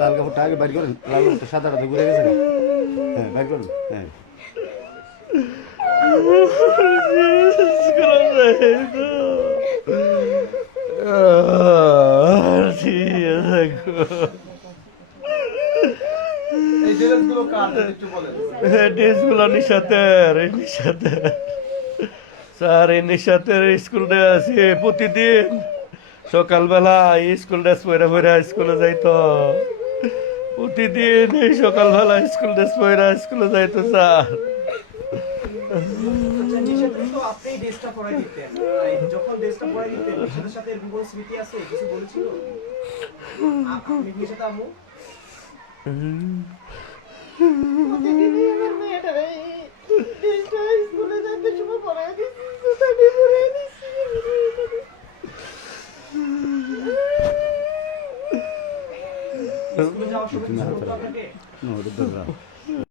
লাল কাপড়টা আগে বাইর করেন, লাল কাপড়টা সাদাটা তো ঘুরে গেছে। হ্যাঁ বাইর করুন। হ্যাঁ ড্রেসগুলো নিশাতের, স্যার এই নিশাতের স্কুলটা আছে প্রতিদিন সকালবেলা স্কুল ড্রেস পরে পরে স্কুলে যাইতো, প্রতিদিন এই সকালবেলা স্কুল ড্রেস পরে স্কুলে যাইতো স্যার। আচ্ছা, নিশাতে তো আপনি ড্রেসটা পরাই দিতেন। যখন ড্রেসটা পরাই দিতেন, নিশাতের সাথে এরকম কোনো স্মৃতি আছে? কিছু বলেছিল আপনি নিশাতে আম্মু? প্রতিদিনই আমার মেয়েটা এই ড্রেসটা স্কুলে যাইতে সময় পরাই দিচ্ছি, জুতাটি পরাই দিচ্ছি। স্কুলে যাওয়ার সময় কিছু বলতো আপনাকে? ওটা